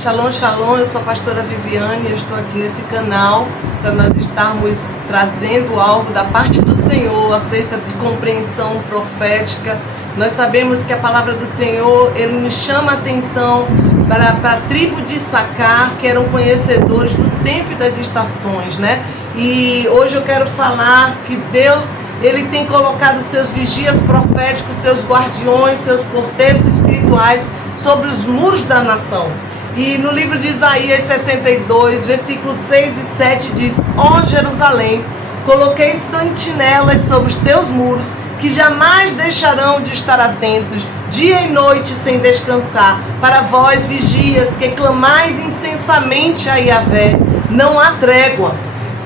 Shalom, shalom, eu sou a pastora Viviane e estou aqui nesse canal para nós estarmos trazendo algo da parte do Senhor acerca de compreensão profética. Nós sabemos que a palavra do Senhor, Ele nos chama a atenção para a tribo de Issacar, que eram conhecedores do tempo e das estações, né? E hoje eu quero falar que Deus, Ele tem colocado seus vigias proféticos, seus guardiões, seus porteiros espirituais sobre os muros da nação. E no livro de Isaías 62, versículos 6 e 7 diz: Ó Jerusalém, coloquei sentinelas sobre os teus muros, que jamais deixarão de estar atentos, dia e noite sem descansar. Para vós, vigias, que clamais incessantemente a Yahvé, não há trégua.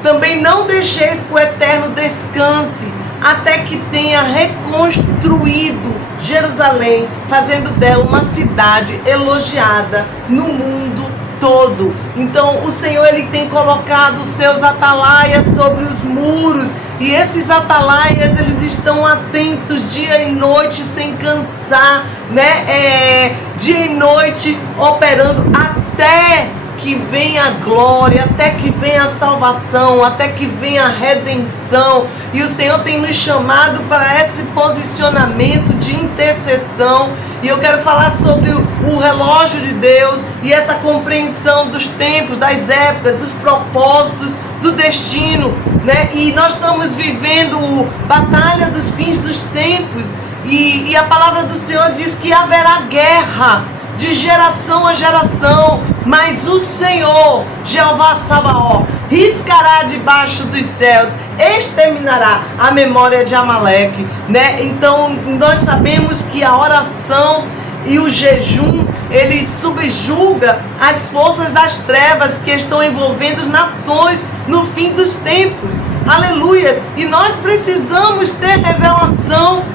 Também não deixeis que o Eterno descanse, até que tenha reconstruído Jerusalém, fazendo dela uma cidade elogiada no mundo todo. Então o Senhor, Ele tem colocado seus atalaias sobre os muros, e esses atalaias, eles estão atentos dia e noite sem cansar, né? Dia e noite operando até que venha a glória, até que venha a salvação, até que venha a redenção. E o Senhor tem nos chamado para esse posicionamento de intercessão. E eu quero falar sobre o relógio de Deus e essa compreensão dos tempos, das épocas, dos propósitos, do destino, né? E nós estamos vivendo batalha dos fins dos tempos. E a palavra do Senhor diz que haverá guerra de geração a geração, mas o Senhor, Jeová Sabaoth, riscará debaixo dos céus, exterminará a memória de Amaleque, né? Então nós sabemos que a oração e o jejum, ele subjuga as forças das trevas que estão envolvendo as nações no fim dos tempos. Aleluias! E nós precisamos ter revelação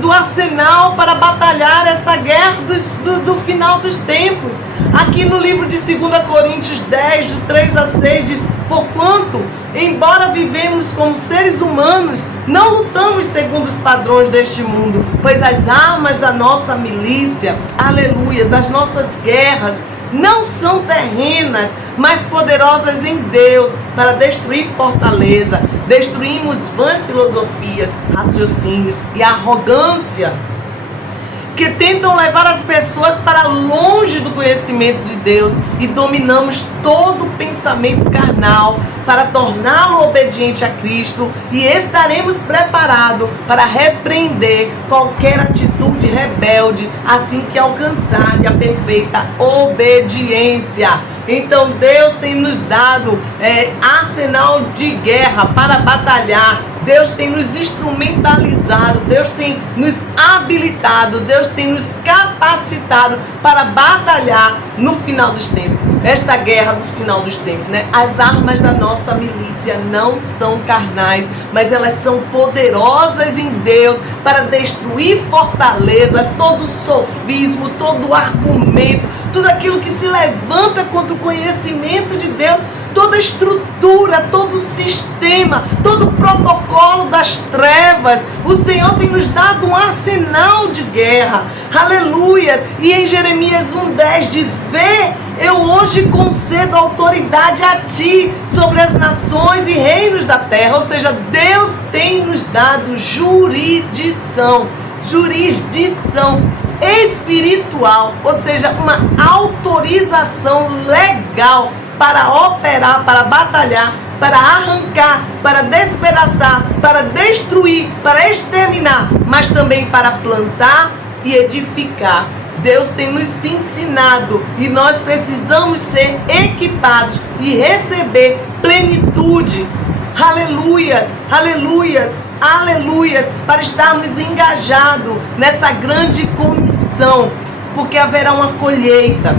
do arsenal para batalhar essa guerra do final dos tempos. Aqui no livro de 2 Coríntios 10, de 3 a 6, diz: Porquanto, embora vivemos como seres humanos, não lutamos segundo os padrões deste mundo, pois as armas da nossa milícia, aleluia, das nossas guerras, não são terrenas, mas poderosas em Deus para destruir fortaleza. Destruímos vãs filosofias, raciocínios e arrogância que tentam levar as pessoas para longe do conhecimento de Deus, e dominamos todo pensamento carnal para torná-lo obediente a Cristo, e estaremos preparados para repreender qualquer atitude rebelde assim que alcançar a perfeita obediência. Então Deus tem nos dado arsenal de guerra para batalhar. Deus tem nos instrumentalizado, Deus tem nos habilitado, Deus tem nos capacitado para batalhar no final dos tempos. Esta guerra dos final dos tempos, né? As armas da nossa milícia não são carnais, mas elas são poderosas em Deus para destruir fortalezas, todo sofismo, todo argumento, tudo aquilo que se levanta contra o conhecimento de Deus, toda estrutura, todo sistema, todo protocolo das trevas. O Senhor tem nos dado um arsenal de guerra, aleluias. E em Jeremias 1:10 diz: Vê, eu hoje concedo autoridade a ti sobre as nações e reinos da terra. Ou seja, Deus tem nos dado jurisdição espiritual, ou seja, uma autorização legal para operar, para batalhar, para arrancar, para despedaçar, para destruir, para exterminar, mas também para plantar e edificar. Deus tem nos ensinado, e nós precisamos ser equipados e receber plenitude. Aleluias, aleluias, aleluias, para estarmos engajados nessa grande comissão, porque haverá uma colheita,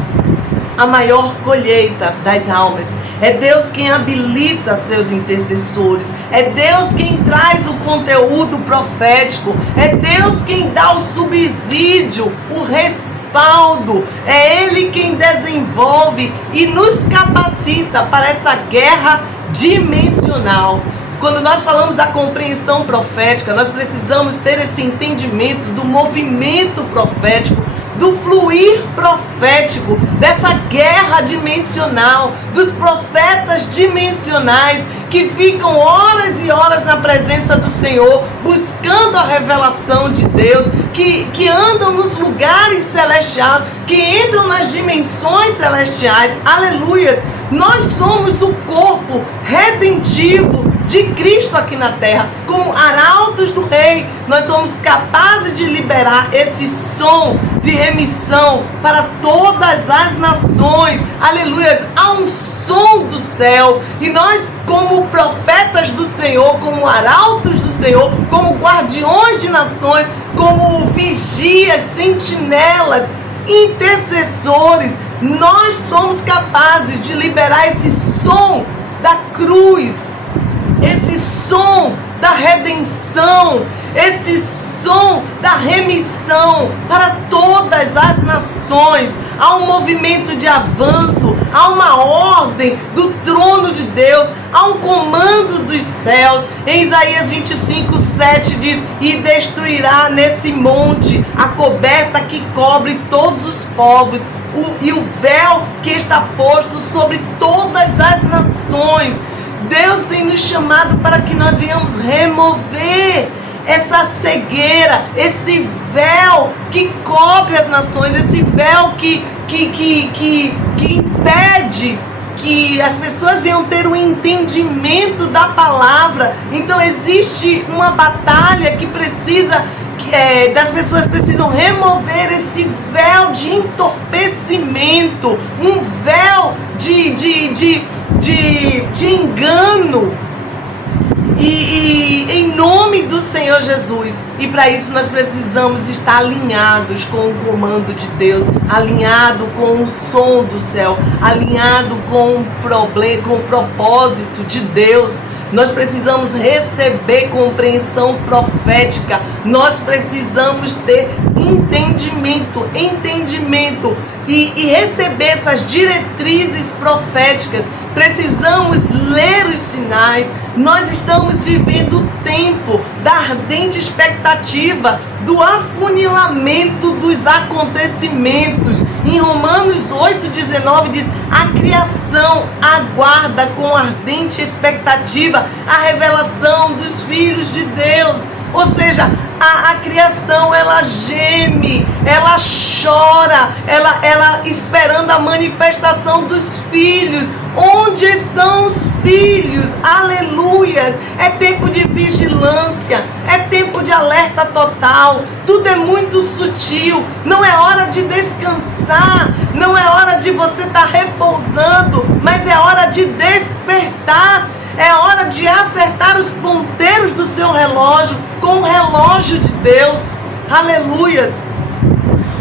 a maior colheita das almas. É Deus quem habilita seus intercessores, é Deus quem traz o conteúdo profético, é Deus quem dá o subsídio, o respaldo, é Ele quem desenvolve e nos capacita para essa guerra dimensional. Quando nós falamos da compreensão profética, nós precisamos ter esse entendimento do movimento profético do fluir profético, dessa guerra dimensional, dos profetas dimensionais que ficam horas e horas na presença do Senhor, buscando a revelação de Deus, que andam nos lugares celestiais, que entram nas dimensões celestiais. Aleluias! Nós somos o corpo redentivo de Cristo aqui na terra, como arautos do Rei. Nós somos capazes de liberar esse som de remissão para todas as nações. Aleluias! Há um som do céu e nós, como profetas do Senhor, como arautos do Senhor, como guardiões de nações, como vigias, sentinelas, intercessores, nós somos capazes de liberar esse som da cruz, esse som da redenção, esse som da remissão para todas as nações. Há um movimento de avanço, há uma ordem do trono de Deus, há um comando dos céus. Em Isaías 25:7 diz: e destruirá nesse monte a coberta que cobre todos os povos, e o véu que está posto sobre todas as nações. Deus tem nos chamado para que nós venhamos remover essa cegueira, esse véu que cobre as nações, esse véu que impede que as pessoas venham ter um entendimento da palavra. Então existe uma batalha que precisa, das pessoas precisam remover esse véu de entorpecimento, um véu de engano, e em nome do Senhor Jesus. E para isso nós precisamos estar alinhados com o comando de Deus, alinhado com o som do céu, alinhado com o propósito de Deus. Nós precisamos receber compreensão profética. Nós precisamos ter entendimento e receber essas diretrizes proféticas. Precisamos ler os sinais. Nós estamos vivendo o tempo da ardente expectativa, do afunilamento dos acontecimentos. Em Romanos 8,19 diz: a criação aguarda com ardente expectativa a revelação dos filhos de Deus. Ou seja, a criação, ela geme, ela chora, ela esperando a manifestação dos filhos. Onde estão os filhos? Aleluias! É tempo de vigilância, é tempo de alerta total. Tudo é muito sutil. Não é hora de descansar, não é hora de você estar repousando, mas é hora de despertar. É hora de acertar os ponteiros do seu relógio com o relógio de Deus. Aleluias!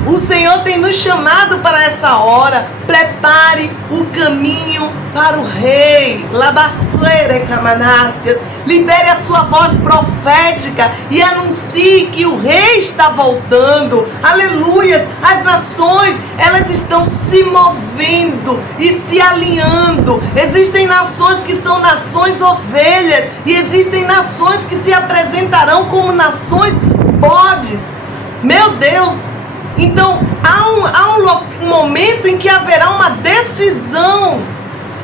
O Senhor tem nos chamado para essa hora. Prepare o caminho para o Rei. Labassuere camanácias. Libere a sua voz profética e anuncie que o Rei está voltando. Aleluias! As nações, elas estão se movendo e se alinhando. Existem nações que são nações ovelhas e existem nações que se apresentarão como nações bodes. Meu Deus! Então, há um momento em que haverá uma decisão.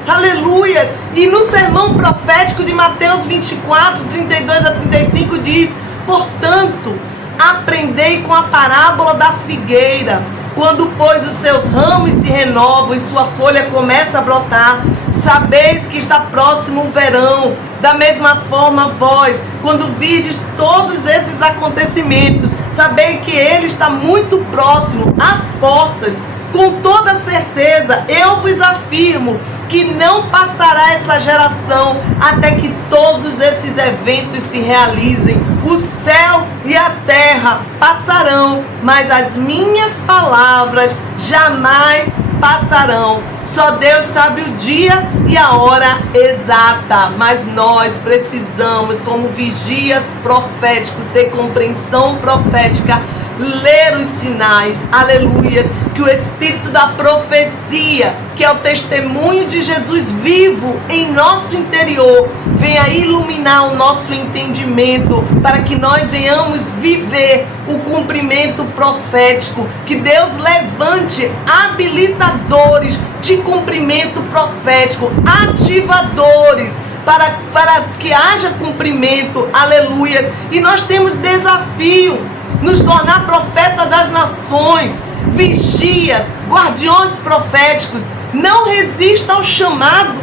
Aleluias! E no sermão profético de Mateus 24, 32 a 35 diz: portanto, aprendei com a parábola da figueira. Quando, pois, os seus ramos se renovam e sua folha começa a brotar, sabeis que está próximo o verão. Da mesma forma, vós, quando vides todos esses acontecimentos, sabei que ele está muito próximo, às portas. Com toda certeza, eu vos afirmo que não passará essa geração até que todos esses eventos se realizem. O céu e a terra passarão, mas as minhas palavras jamais passarão. Só Deus sabe o dia e a hora exata, mas nós precisamos, como vigias proféticos, ter compreensão profética, ler os sinais, aleluias, que o espírito da profecia, que é o testemunho de Jesus vivo em nosso interior, venha iluminar o nosso entendimento, para que nós venhamos viver o cumprimento profético. Que Deus levante habilitadores de cumprimento profético, ativadores, para que haja cumprimento, aleluia. E nós temos desafio, nos tornar profeta das nações, vigias, guardiões proféticos. Não resista ao chamado,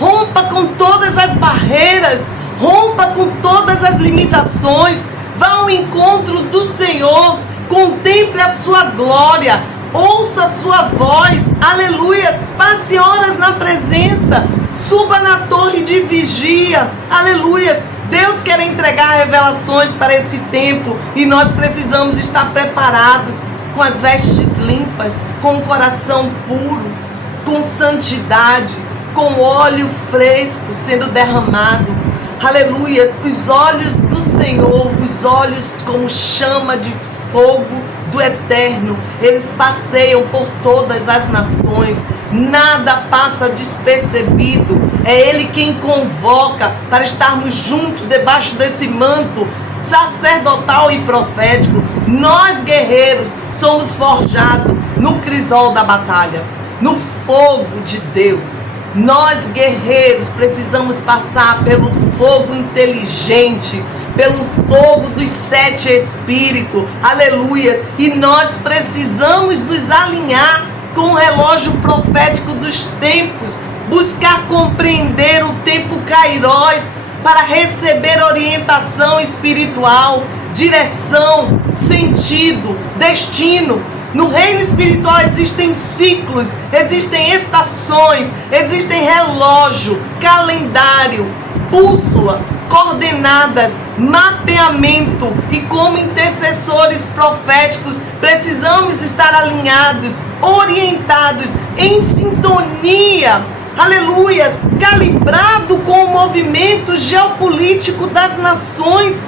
rompa com todas as barreiras, rompa com todas as limitações, vá ao encontro do Senhor, contemple a sua glória, ouça a sua voz, aleluias, passe horas na presença, suba na torre de vigia, aleluias. Deus quer entregar revelações para esse tempo e nós precisamos estar preparados, com as vestes limpas, com o coração puro, com santidade, com óleo fresco sendo derramado, aleluias. Os olhos do Senhor, os olhos como chama de fogo do eterno, eles passeiam por todas as nações, nada passa despercebido. É Ele quem convoca para estarmos juntos debaixo desse manto sacerdotal e profético. Nós, guerreiros, somos forjados no crisol da batalha, no fogo de Deus. Nós, guerreiros, precisamos passar pelo fogo inteligente, pelo fogo dos 7 espíritos, aleluia. E nós precisamos nos alinhar com o relógio profético dos tempos, buscar compreender o tempo Kairos para receber orientação espiritual, direção, sentido, destino. No reino espiritual existem ciclos, existem estações, existem relógio, calendário, bússola, coordenadas, mapeamento. E como intercessores proféticos precisamos estar alinhados, orientados, em sintonia, aleluias, calibrado com o movimento geopolítico das nações.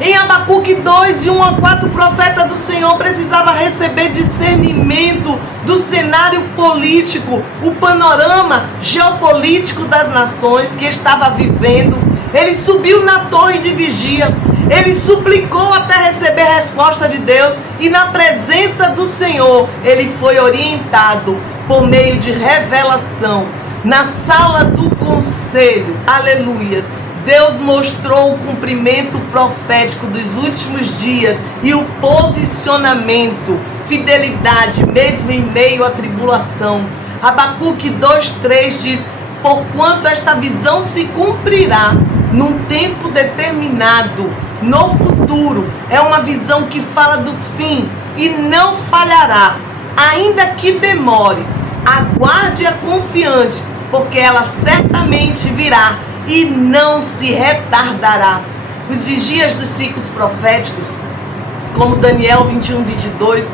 Em Abacuque 2, de 1 a 4, o profeta do Senhor precisava receber discernimento do cenário político, o panorama geopolítico das nações que estava vivendo. Ele subiu na torre de vigia, ele suplicou até receber a resposta de Deus, e na presença do Senhor ele foi orientado por meio de revelação. Na sala do conselho, aleluias, Deus mostrou o cumprimento profético dos últimos dias e o posicionamento, fidelidade, mesmo em meio à tribulação. Abacuque 2:3 diz: porquanto esta visão se cumprirá num tempo determinado, no futuro. É uma visão que fala do fim e não falhará, ainda que demore. Aguarde-a confiante, porque ela certamente virá e não se retardará. Os vigias dos ciclos proféticos, como Daniel 21:22,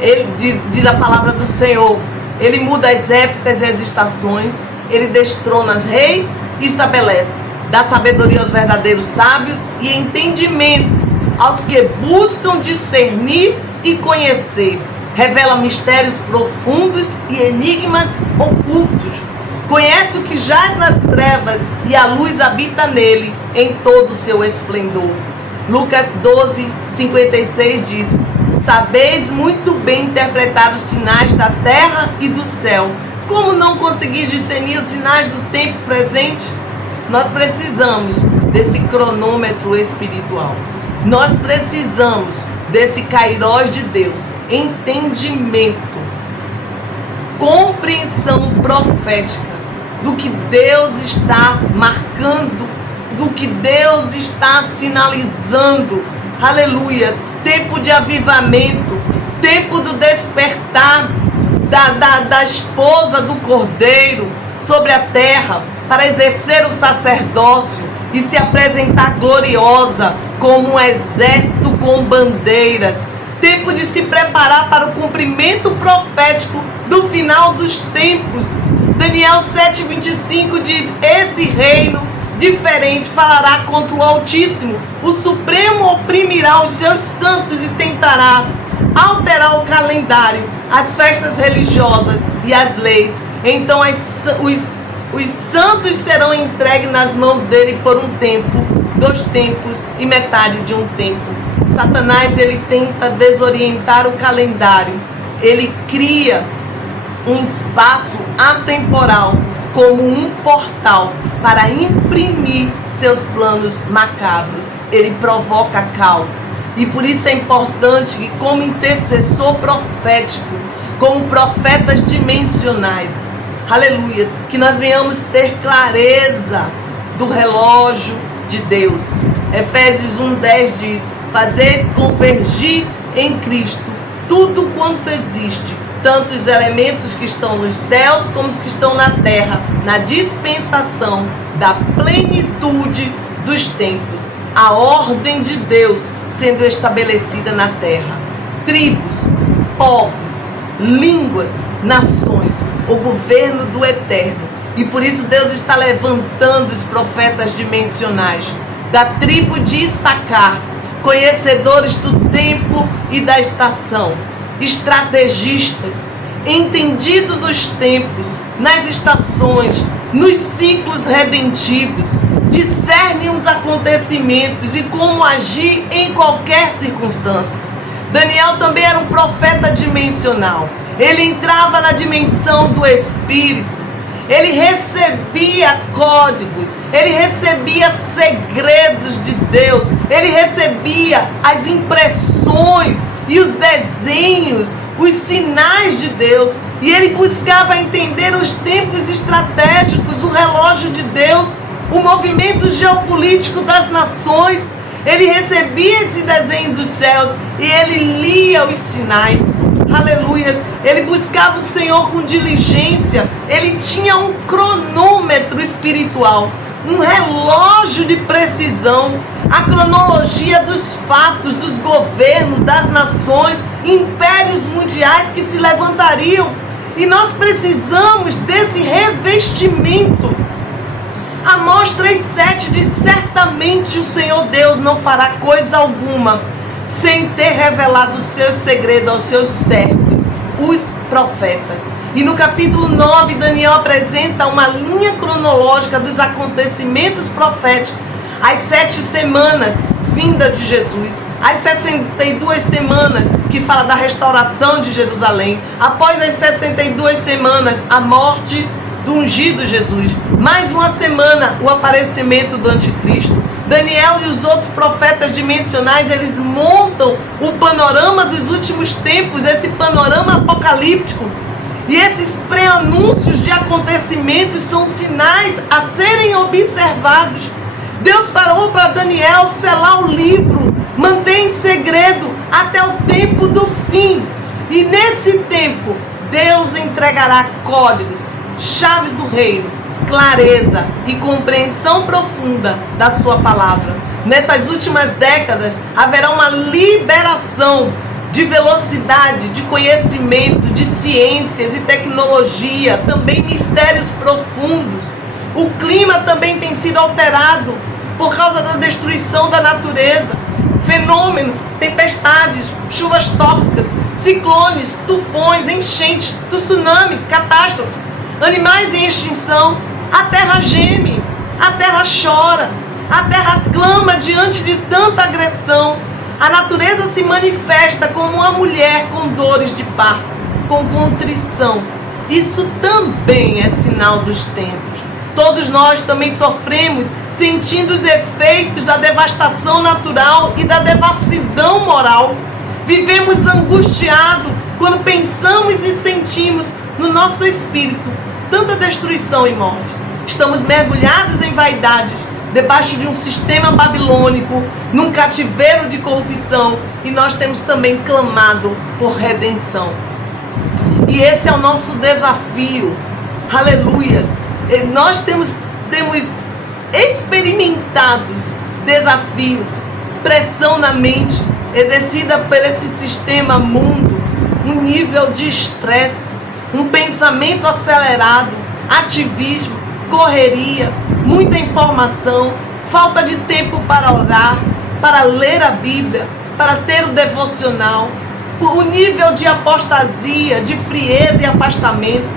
ele diz a palavra do Senhor, ele muda as épocas e as estações, ele destrona os reis e estabelece, dá sabedoria aos verdadeiros sábios e entendimento aos que buscam discernir e conhecer, revela mistérios profundos e enigmas ocultos. Conhece o que jaz nas trevas e a luz habita nele em todo o seu esplendor. Lucas 12:56 diz: sabeis muito bem interpretar os sinais da terra e do céu. Como não conseguir discernir os sinais do tempo presente? Nós precisamos desse cronômetro espiritual. Nós precisamos desse Kairos de Deus, entendimento, compreensão profética do que Deus está marcando, do que Deus está sinalizando, aleluias. Tempo de avivamento, tempo do despertar da esposa do Cordeiro sobre a terra, para exercer o sacerdócio e se apresentar gloriosa como um exército com bandeiras. Tempo de se preparar para o cumprimento profético do final dos tempos. Daniel 7:25 diz: esse reino diferente falará contra o Altíssimo, o Supremo oprimirá os seus santos e tentará alterar o calendário, as festas religiosas e as leis. Então os santos serão entregues nas mãos dele por um tempo, 2 tempos e metade de um tempo. Satanás, ele tenta desorientar o calendário. Ele cria um espaço atemporal como um portal para imprimir seus planos macabros. Ele provoca caos. E por isso é importante que, como intercessor profético, como profetas dimensionais, aleluias, que nós venhamos ter clareza do relógio de Deus. Efésios 1:10 diz: fazeis convergir em Cristo tudo quanto existe, tanto os elementos que estão nos céus como os que estão na terra, na dispensação da plenitude dos tempos. A ordem de Deus sendo estabelecida na terra. Tribos, povos, línguas, nações, o governo do eterno. E por isso Deus está levantando os profetas dimensionais da tribo de Issacar, conhecedores do tempo e da estação, estrategistas, entendidos dos tempos, nas estações, nos ciclos redentivos, discernem os acontecimentos e como agir em qualquer circunstância. Daniel também era um profeta dimensional. Ele entrava na dimensão do Espírito. Ele recebia códigos, ele recebia segredos de Deus, ele recebia as impressões e os desenhos, os sinais de Deus, e ele buscava entender os tempos estratégicos, o relógio de Deus, o movimento geopolítico das nações. Ele recebia esse desenho dos céus e ele lia os sinais. Aleluias. Ele buscava o Senhor com diligência. Ele tinha um cronômetro espiritual, um relógio de precisão, a cronologia dos fatos, dos governos, das nações, impérios mundiais que se levantariam. E nós precisamos desse revestimento. Amós 3:7 diz: certamente o Senhor Deus não fará coisa alguma sem ter revelado os seus segredos aos seus servos, os profetas. E no capítulo 9, Daniel apresenta uma linha cronológica dos acontecimentos proféticos, as 7 semanas vinda de Jesus, as 62 semanas que fala da restauração de Jerusalém, após as 62 semanas, a morte do ungido Jesus, mais uma semana, o aparecimento do anticristo. Daniel e os outros profetas dimensionais, eles montam o panorama dos últimos tempos, esse panorama apocalíptico. E esses pré-anúncios de acontecimentos são sinais a serem observados. Deus falou para Daniel selar o livro, manter em segredo até o tempo do fim. E nesse tempo, Deus entregará códigos, chaves do reino, clareza e compreensão profunda da sua palavra. Nessas últimas décadas, haverá uma liberação de velocidade, de conhecimento, de ciências e tecnologia, também mistérios profundos. O clima também tem sido alterado por causa da destruição da natureza. Fenômenos, tempestades, chuvas tóxicas, ciclones, tufões, enchentes, tsunami, catástrofe. Animais em extinção, a terra geme, a terra chora, a terra clama diante de tanta agressão. A natureza se manifesta como uma mulher com dores de parto, com contrição. Isso também é sinal dos tempos. Todos nós também sofremos sentindo os efeitos da devastação natural e da devassidão moral. Vivemos angustiados quando pensamos e sentimos no nosso espírito tanta destruição e morte. Estamos mergulhados em vaidades, debaixo de um sistema babilônico, num cativeiro de corrupção, e nós temos também clamado por redenção. E esse é o nosso desafio. Aleluias. E nós temos experimentado desafios, pressão na mente, exercida por esse sistema mundo, um nível de estresse, um pensamento acelerado, ativismo, correria, muita informação, falta de tempo para orar, para ler a Bíblia, para ter o devocional. o nível de apostasia, de frieza e afastamento,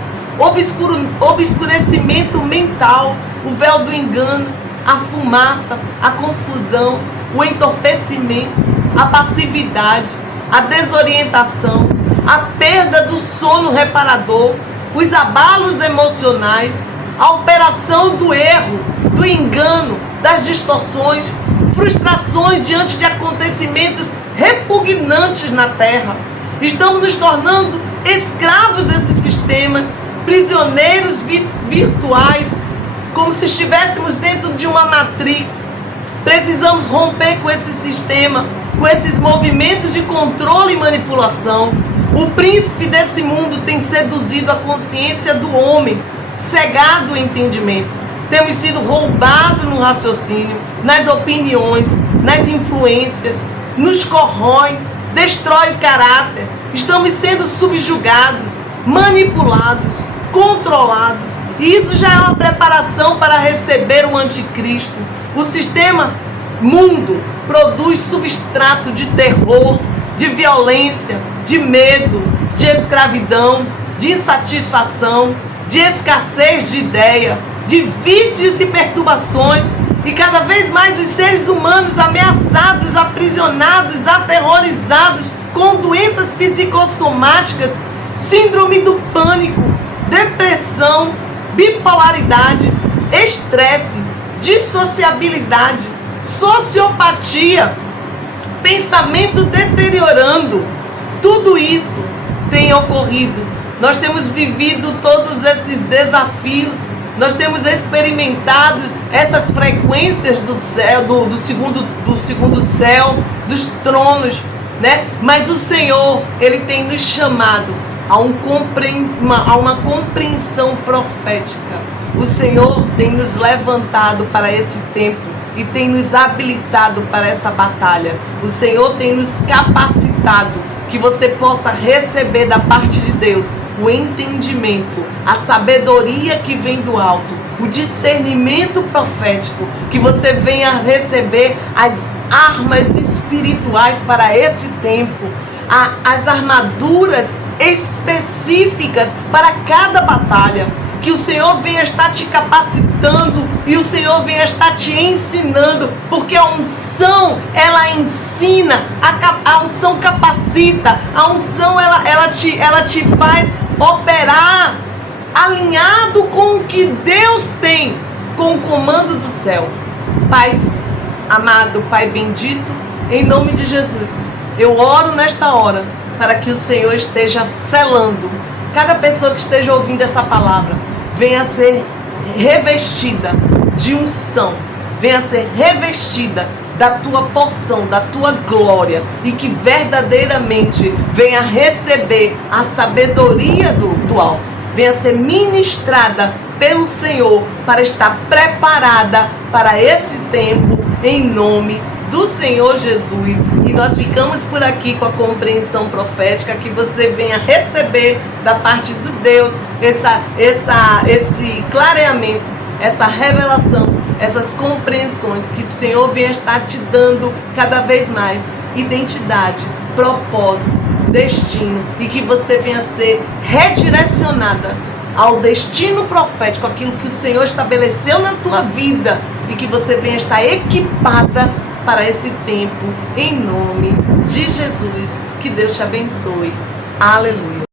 obscurecimento mental, o véu do engano, a fumaça, a confusão, o entorpecimento, a passividade, a desorientação, a perda do sono reparador, os abalos emocionais, a operação do erro, do engano, das distorções, frustrações diante de acontecimentos repugnantes na terra. Estamos nos tornando escravos desses sistemas, prisioneiros virtuais, como se estivéssemos dentro de uma matrix. Precisamos romper com esse sistema, com esses movimentos de controle e manipulação. O príncipe desse mundo tem seduzido a consciência do homem, cegado o entendimento. Temos sido roubados no raciocínio, nas opiniões, nas influências, nos corrói, destrói o caráter. Estamos sendo subjugados, manipulados, controlados. E isso já é uma preparação para receber o anticristo. O sistema mundo produz substrato de terror, de violência, de medo, de escravidão, de insatisfação, de escassez de ideia, de vícios e perturbações. E cada vez mais os seres humanos ameaçados, aprisionados, aterrorizados com doenças psicossomáticas, síndrome do pânico, depressão, bipolaridade, estresse, dissociabilidade, sociopatia, pensamento deteriorando. Tudo isso tem ocorrido. Nós temos vivido todos esses desafios. Nós temos experimentado essas frequências do céu, do segundo céu, dos tronos, né? Mas o Senhor, Ele tem nos chamado a uma compreensão profética. O Senhor tem nos levantado para esse tempo e tem nos habilitado para essa batalha. O Senhor tem nos capacitado que você possa receber da parte de Deus o entendimento, a sabedoria que vem do alto, o discernimento profético, que você venha receber as armas espirituais para esse tempo, as armaduras específicas para cada batalha. Que o Senhor venha estar te capacitando e o Senhor venha estar te ensinando, porque a unção, ela ensina, a unção capacita, a unção ela te faz operar alinhado com o que Deus tem, com o comando do céu. Pai amado, Pai bendito, em nome de Jesus, eu oro nesta hora para que o Senhor esteja selando cada pessoa que esteja ouvindo essa palavra, venha ser revestida de unção, venha ser revestida da tua porção, da tua glória, e que verdadeiramente venha receber a sabedoria do alto, venha ser ministrada pelo Senhor para estar preparada para esse tempo, em nome do Senhor Jesus. E nós ficamos por aqui com a compreensão profética, que você venha receber da parte de Deus esse clareamento, essa revelação, essas compreensões, que o Senhor venha estar te dando cada vez mais identidade, propósito, destino, e que você venha ser redirecionada ao destino profético, aquilo que o Senhor estabeleceu na tua vida, e que você venha estar equipada para esse tempo, em nome de Jesus. Que Deus te abençoe. Aleluia.